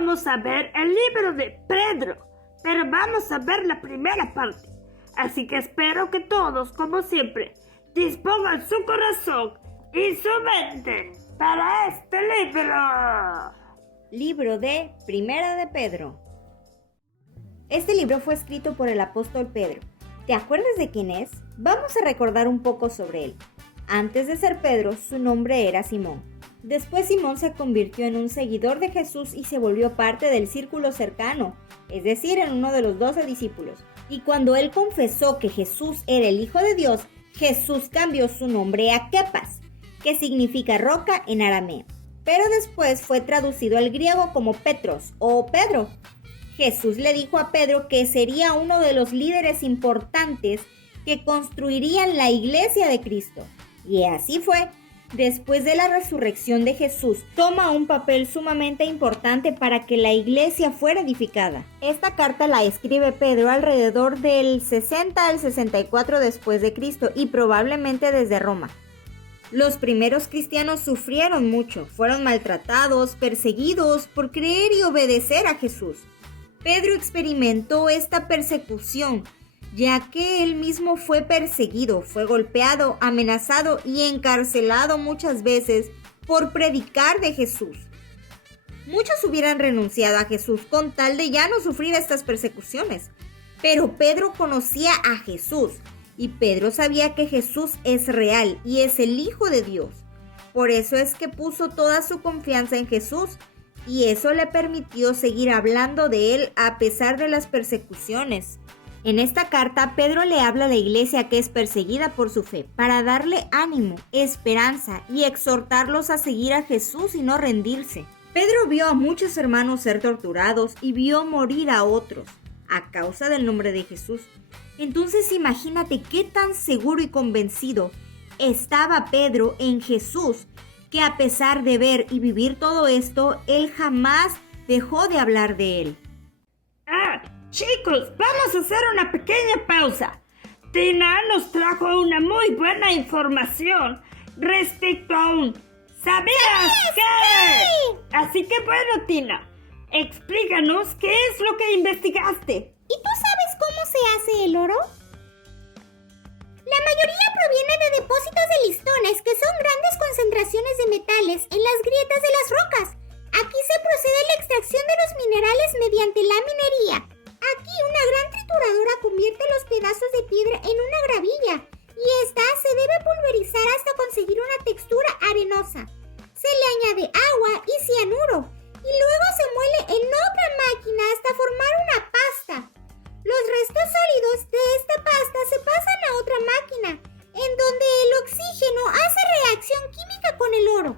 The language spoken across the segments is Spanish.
vamos a ver el libro de Pedro, pero vamos a ver la primera parte. Así que espero que todos, como siempre, dispongan su corazón y su mente para este libro. Libro de Primera de Pedro. Este libro fue escrito por el apóstol Pedro. ¿Te acuerdas de quién es? Vamos a recordar un poco sobre él. Antes de ser Pedro, su nombre era Simón. Después Simón se convirtió en un seguidor de Jesús y se volvió parte del círculo cercano, es decir, en uno de los 12 discípulos. Y cuando él confesó que Jesús era el Hijo de Dios, Jesús cambió su nombre a Kepas, que significa roca en arameo. Pero después fue traducido al griego como Petros o Pedro. Jesús le dijo a Pedro que sería uno de los líderes importantes que construirían la iglesia de Cristo. Y así fue. Después de la resurrección de Jesús, toma un papel sumamente importante para que la iglesia fuera edificada. Esta carta la escribe Pedro alrededor del 60 al 64 después de Cristo y probablemente desde Roma. Los primeros cristianos sufrieron mucho, fueron maltratados, perseguidos por creer y obedecer a Jesús. Pedro experimentó esta persecución, ya que él mismo fue perseguido, fue golpeado, amenazado y encarcelado muchas veces por predicar de Jesús. Muchos hubieran renunciado a Jesús con tal de ya no sufrir estas persecuciones, pero Pedro conocía a Jesús y Pedro sabía que Jesús es real y es el Hijo de Dios. Por eso es que puso toda su confianza en Jesús y eso le permitió seguir hablando de él a pesar de las persecuciones. En esta carta, Pedro le habla a la iglesia que es perseguida por su fe, para darle ánimo, esperanza y exhortarlos a seguir a Jesús y no rendirse. Pedro vio a muchos hermanos ser torturados y vio morir a otros, a causa del nombre de Jesús. Entonces imagínate qué tan seguro y convencido estaba Pedro en Jesús, que a pesar de ver y vivir todo esto, él jamás dejó de hablar de él. Chicos, vamos a hacer una pequeña pausa. Tina nos trajo una muy buena información respecto a un ¿sabías qué? Así que bueno, Tina, explícanos qué es lo que investigaste. ¿Y tú sabes cómo se hace el oro? La mayoría proviene de depósitos de listones, que son grandes concentraciones de metales en las grietas de las rocas. Aquí se procede a la extracción de los minerales mediante la minería. Aquí una gran trituradora convierte los pedazos de piedra en una gravilla y esta se debe pulverizar hasta conseguir una textura arenosa. Se le añade agua y cianuro y luego se muele en otra máquina hasta formar una pasta. Los restos sólidos de esta pasta se pasan a otra máquina, en donde el oxígeno hace reacción química con el oro.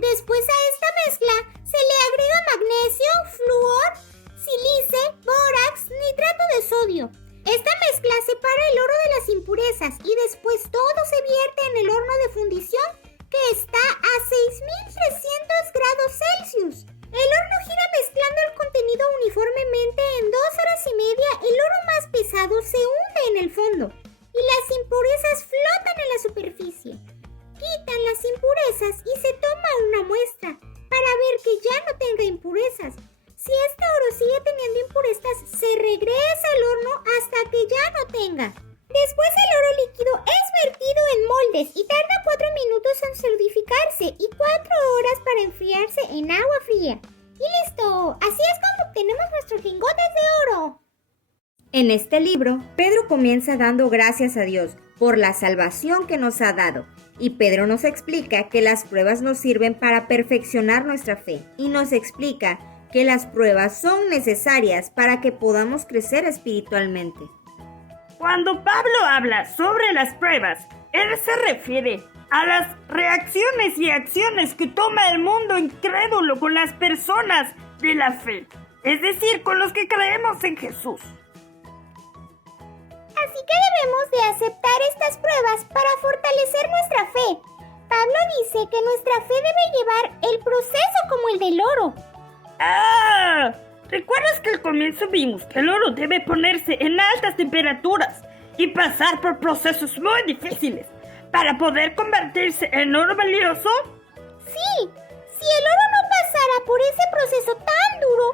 Después a esta mezcla se le agrega magnesio, flúor, sílice, bórax, nitrato de sodio. Esta mezcla separa el oro de las impurezas y después todo se vierte en el horno de fundición que está a 6.300 grados Celsius. El horno gira mezclando el contenido uniformemente. En 2 horas y media el oro más pesado se hunde en el fondo y las impurezas flotan en la superficie. Quitan las impurezas y se toma una muestra para ver que ya no tenga impurezas. Si este oro sigue teniendo impurezas, se regresa al horno hasta que ya no tenga. Después el oro líquido es vertido en moldes y tarda 4 minutos en solidificarse y 4 horas para enfriarse en agua fría. Y listo, así es como obtenemos nuestros lingotes de oro. En este libro, Pedro comienza dando gracias a Dios por la salvación que nos ha dado. Y Pedro nos explica que las pruebas nos sirven para perfeccionar nuestra fe. Y nos explica que las pruebas son necesarias para que podamos crecer espiritualmente. Cuando Pablo habla sobre las pruebas, él se refiere a las reacciones y acciones que toma el mundo incrédulo con las personas de la fe, es decir, con los que creemos en Jesús. Así que debemos de aceptar estas pruebas para fortalecer nuestra fe. Pablo dice que nuestra fe debe llevar el proceso como el del oro. ¿Recuerdas que al comienzo vimos que el oro debe ponerse en altas temperaturas y pasar por procesos muy difíciles para poder convertirse en oro valioso? Sí, si el oro no pasara por ese proceso tan duro,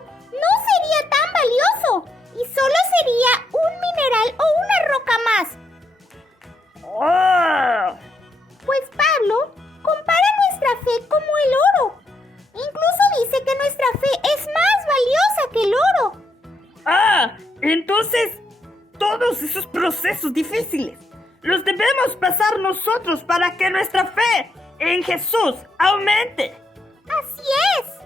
todos esos procesos difíciles los debemos pasar nosotros para que nuestra fe en Jesús aumente. Así es.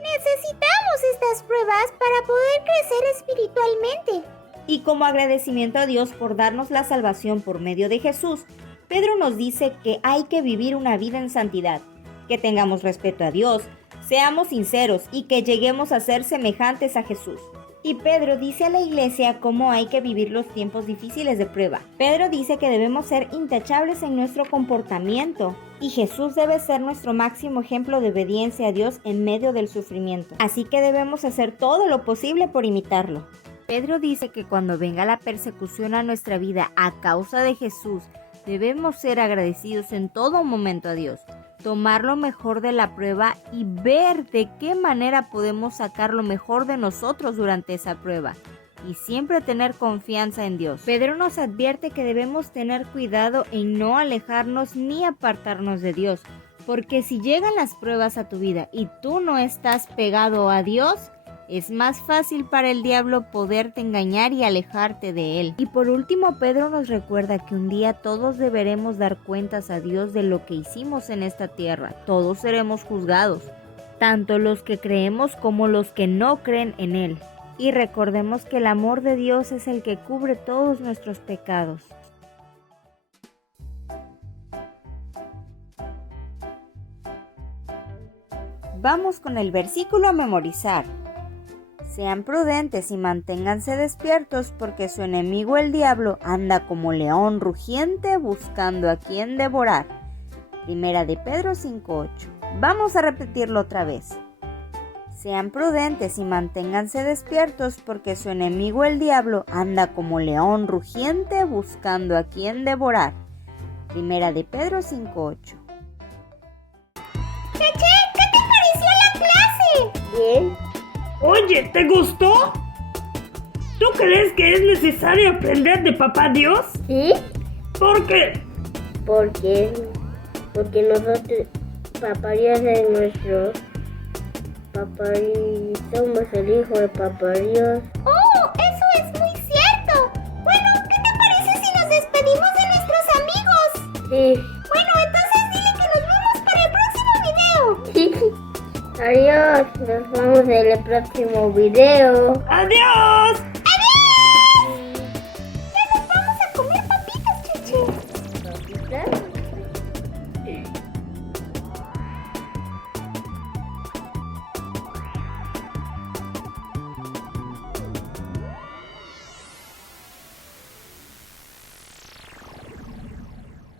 Necesitamos estas pruebas para poder crecer espiritualmente. Y como agradecimiento a Dios por darnos la salvación por medio de Jesús, Pedro nos dice que hay que vivir una vida en santidad, que tengamos respeto a Dios, seamos sinceros y que lleguemos a ser semejantes a Jesús. Y Pedro dice a la iglesia cómo hay que vivir los tiempos difíciles de prueba. Pedro dice que debemos ser intachables en nuestro comportamiento y Jesús debe ser nuestro máximo ejemplo de obediencia a Dios en medio del sufrimiento. Así que debemos hacer todo lo posible por imitarlo. Pedro dice que cuando venga la persecución a nuestra vida a causa de Jesús, debemos ser agradecidos en todo momento a Dios, tomar lo mejor de la prueba y ver de qué manera podemos sacar lo mejor de nosotros durante esa prueba y siempre tener confianza en Dios. Pedro nos advierte que debemos tener cuidado en no alejarnos ni apartarnos de Dios, porque si llegan las pruebas a tu vida y tú no estás pegado a Dios, es más fácil para el diablo poderte engañar y alejarte de él. Y por último, Pedro nos recuerda que un día todos deberemos dar cuentas a Dios de lo que hicimos en esta tierra. Todos seremos juzgados, tanto los que creemos como los que no creen en él. Y recordemos que el amor de Dios es el que cubre todos nuestros pecados. Vamos con el versículo a memorizar. Sean prudentes y manténganse despiertos porque su enemigo el diablo anda como león rugiente buscando a quien devorar. Primera de Pedro 5:8. Vamos a repetirlo otra vez. Sean prudentes y manténganse despiertos porque su enemigo el diablo anda como león rugiente buscando a quien devorar. Primera de Pedro 5:8. Cheche, ¿qué te pareció la clase? Bien. Oye, ¿te gustó? ¿Tú crees que es necesario aprender de Papá Dios? ¿Sí? ¿Por qué? Porque nosotros, Papá Dios es nuestro Papá y somos el hijo de Papá Dios. ¡Oh, eso es muy cierto! Bueno, ¿qué te parece si nos despedimos de nuestros amigos? Sí. Bueno, entonces dile que nos vemos para el próximo video. Adiós, nos vemos en el próximo video. ¡Adiós!